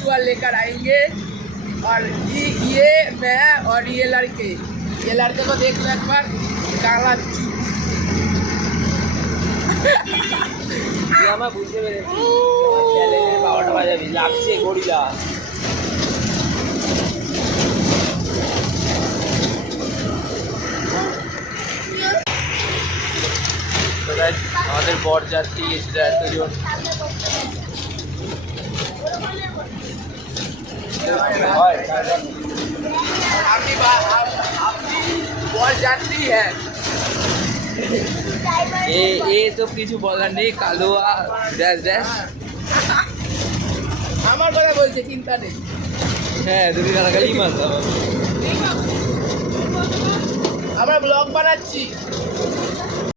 टूर लेकर आएंगे और ये मैं और ये लड़के को देख लो एक बार काला আমার বুঝতে পেরেছি চ্যালেঞ্জের 12টা বাজাবি লাগছে গরিলা আমাদের বরযাত্রী এসেছে এতজন आपकी बरযাত্রী है এ তো কিছু বলার নেই কালোয়া ড্যাশ ড্যাশ আমার কথা বলছে চিন্তা নেই হ্যাঁ তুমি গালাগালি মারতে আমরা ব্লগ বানাচ্ছি